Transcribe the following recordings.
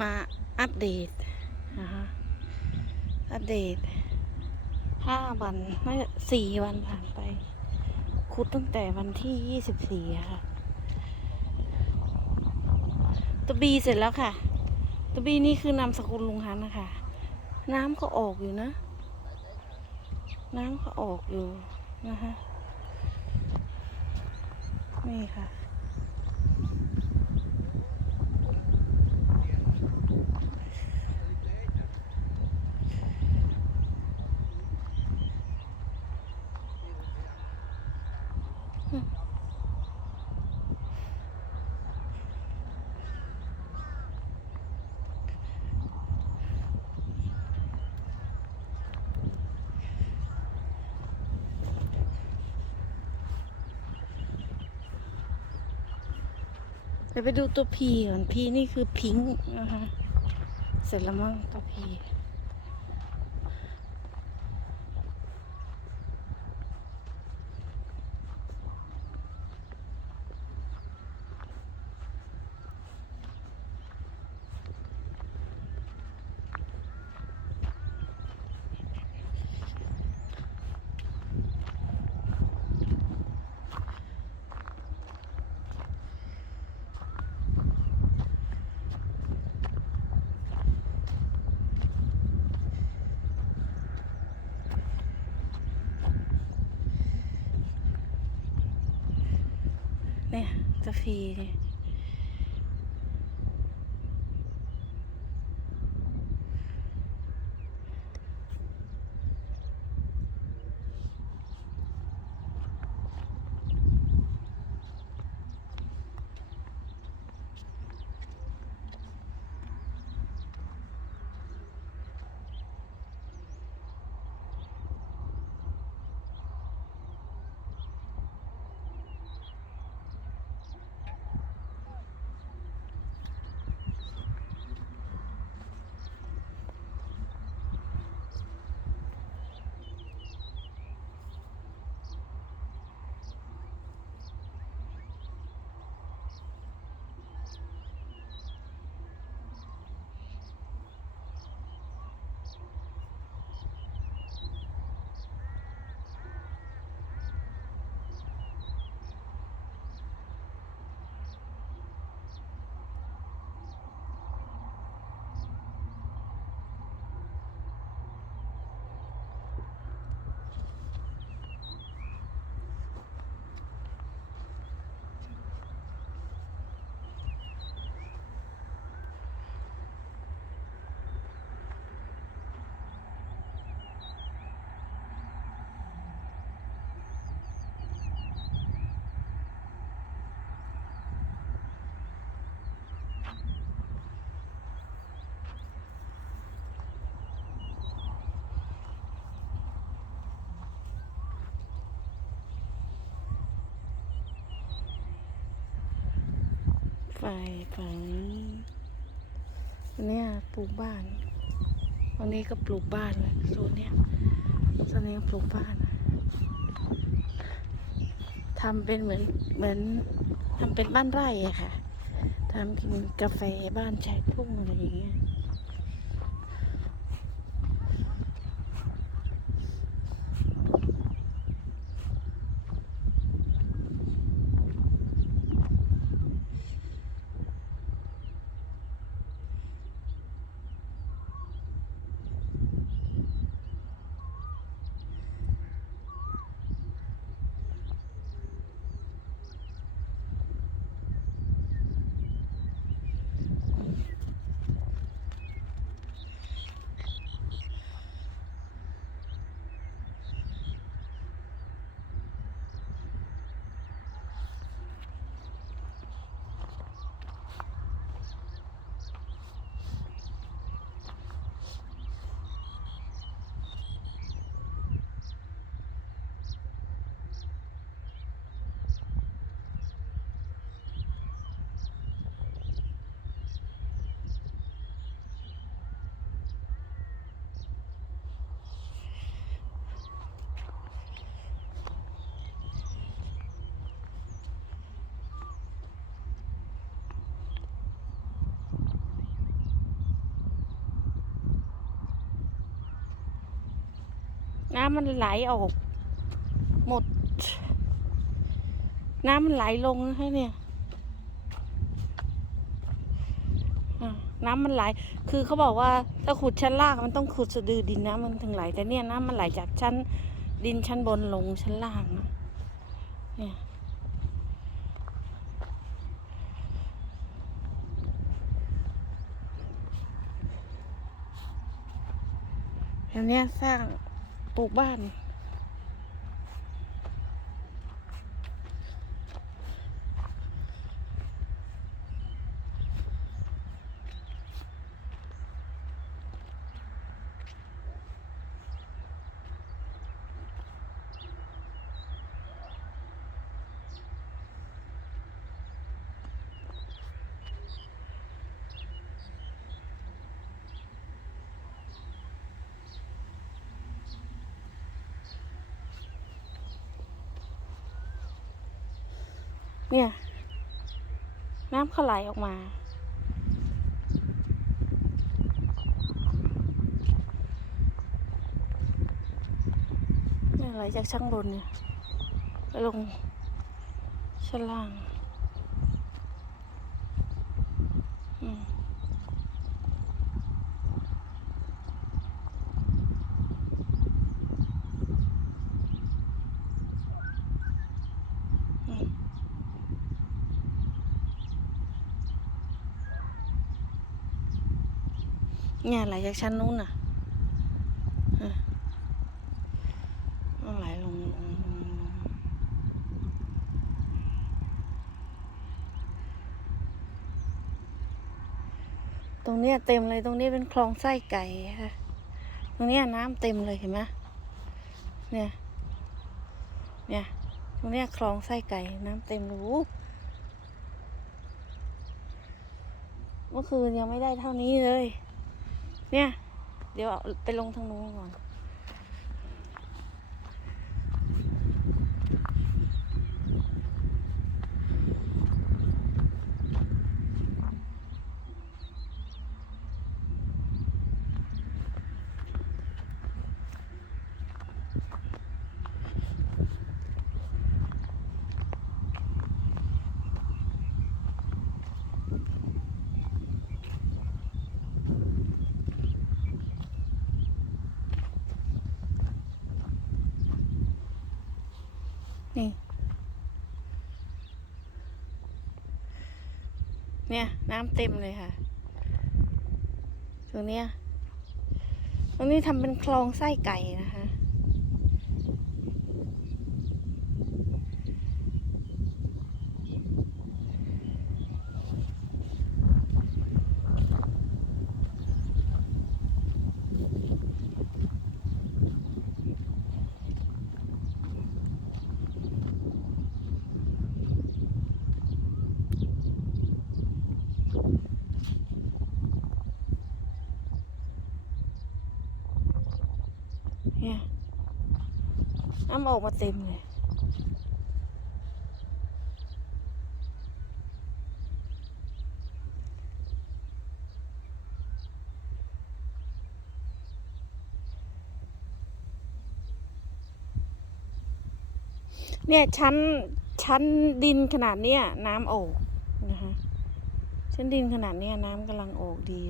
มาอัปเดตนะคะอัปเดตห้าวันไม่สี่วันผ่านไป คุดตั้งแต่วันที่ยี่สิบสี่ค่ะตัวบีเสร็จแล้วค่ะตัวบีนี่คือนามสกุลลุงฮันนะคะ น้ำก็ออกอยู่นะ น้ำก็ออกอยู่นะคะนี่ค่ะ ดี๋ยวไปดูตัวพีก่อนพีนี่คือพิงค์นะคะ เสร็จแล้วมั้งตัวพี เฝ่ายฝั่งเนี่ยปลูกบ้านวันนี้ก็ปลูกบ้านเลยโซนเนี้ยโซนนี้ปลูกบ้านทำเป็นเหมือนเหมือนทำเป็นบ้านไร่อะค่ะทำกินกาแฟบ้านชายทุ่งอะไรอย่างเงี้ย น้ำมันไหลออก หมด น้ำมันไหลลงนะคะเนี่ยน้ำมันไหล คือเขาบอกว่าถ้าขุดชั้นล่างมันต้องขุดสะดือดินน้ำมันถึงไหล แต่เนี่ยน้ำมันไหลจากชั้นดินชั้นบนลงชั้นล่างนะเนี่ยแถวนี้สร้าง ลูกบ้าน เนี่ย น้ำเขาไหลออกมาเนี่ยไหลจากชั้นบนเนี่ย ไปลงชั้นล่าง อืม เนี่ยไหลจากชั้นนู้นน่ะอะมันไหลลงลงลงลงตรงเนี้ยเต็มเลยตรงนี้เป็นคลองไส้ไก่ค่ะ ตรงเนี้ยน้ำเต็มเลยเห็นไหมเนี่ย เนี่ย ตรงเนี้ยคลองไส้ไก่น้ำเต็มเลยอู้เมื่อคืนยังไม่ได้เท่านี้เลย เนี่ย เดี๋ยวไปลงทางนู้นก่อน นี่ เนี่ยน้ำเต็มเลยค่ะ ตรงเนี้ย ตรงนี้ทำเป็นคลองไส้ไก่นะคะ เนี่ย น้ำออกมาเต็มเลย เนี่ยชั้นชั้นดินขนาดเนี้ยน้ำออกนะคะชั้นดินขนาดเนี้ยน้ำกำลังออกดี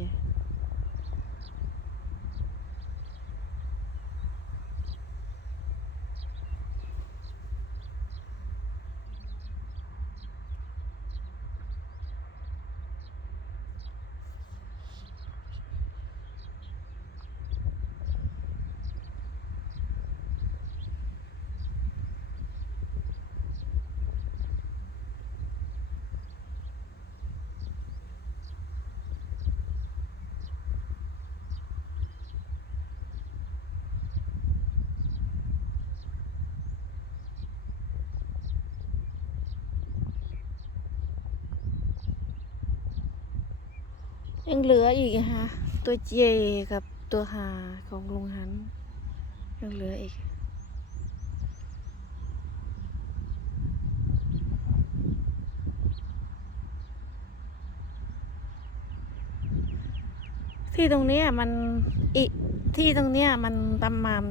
ยังเหลืออีกนะตัวเจกับตัวหาของลุงหัน ยังเหลืออีกที่ตรงเนี้ยมันอีที่ตรงเนี้ยมันประมาณ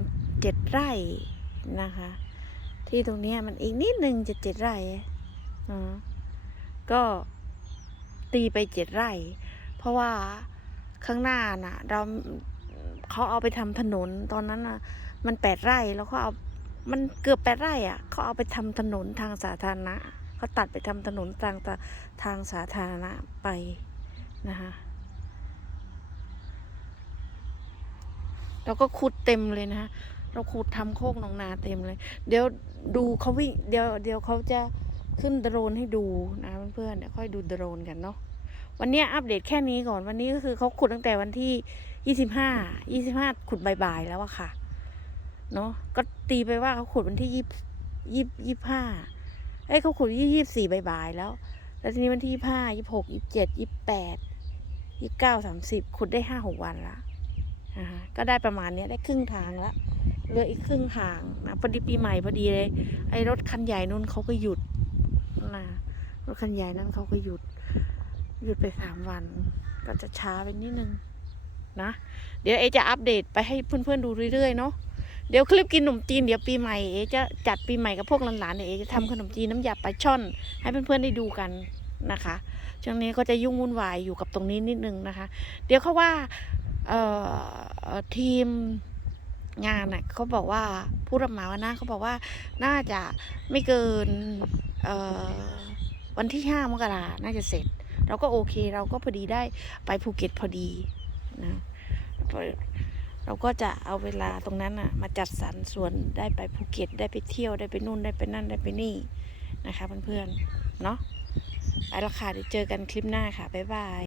เจ็ดไร่นะคะ ที่ตรงเนี้ยมันอีกนิดนึงจะเจ็ดไร่อ่าก็ตีไปเจ็ดไร่ ราะว่าข้างหน้าน่ะ เราเขาเอาไปทำถนนตอนนั้นน่ะ มันแปดไร่แล้วเขาเอา มันเกือบแปดไร่อะเขาเอาไปทำถนนทางสาธารณะเขาตัดไปทำถนนทางทางสาธารณะไปนะคะแล้วก็ขุดเต็มเลยนะคะเราขุดทำโคกหนองนาเต็มเลย เดี๋ยวดูเขาวิ่งเดี๋ยวเดี๋ยวเขาจะขึ้นโดรนให้ดูนะเพื่อนๆเดี๋ยวค่อยดูโดรนกันเนาะ วันนี้อัปเดตแค่นี้ก่อนวันนี้ก็คือเขาขุดตั้งแต่วันที่ยี่สิบห้ายี่สิบห้าขุดบ่ายๆแล้วอะค่ะ เนาะก็ตีไปว่าเขาขุดวันที่ยี่ยี่ยี่ห้าเอ้ยเขาขุดยี่ยี่สี่บ่ายๆแล้ว แล้วทีนี้วันที่ยี่ห้ายี่หกยี่เจ็ดยี่แปดยี่เก้าสามสิบขุดได้ห้าหกวันละอ่าฮะก็ได้ประมาณเนี้ยได้ครึ่งทางละเหลืออีกครึ่งทางนะพอดีปีใหม่พอดีเลย ไอ้รถคันใหญ่นู้นเขาก็หยุดนะรถคันใหญ่นั้นเขาก็หยุด หยุดไปสามวัน ก็จะช้าไปนิดนึงนะ เดี๋ยวเอจะอัปเดตไปให้เพื่อนๆดูเรื่อยๆเนาะเดี๋ยวคลิปกินขนมจีนเดี๋ยวปีใหม่เอจะจัดปีใหม่กับพวกหลานๆเนี่ยเอจะทำขนมจีนน้ำยาปลาช่อน ให้เพื่อนๆได้ดูกันนะคะช่วงนี้ก็จะยุ่งวุ่นวายอยู่กับตรงนี้นิดนึงนะคะ เดี๋ยวเขาว่าเอ่อทีมงานน่ะเขาบอกว่าผู้รับเหมาอะนะเขาบอกว่าน่าจะไม่เกินเอ่อวันที่ห้ามกราน่าจะเสร็จ เราก็โอเคเราก็พอดีได้ไปภูเก็ตพอดีนะเราก็จะเอาเวลาตรงนั้นอะมาจัดสรรส่วนได้ไปภูเก็ตได้ไปเที่ยวได้ไปนู่นได้ไปนั่นได้ไปนี่นะคะเพื่อนๆเนาะไปละค่ะเดี๋ยวเจอกันคลิปหน้าค่ะบ๊ายบาย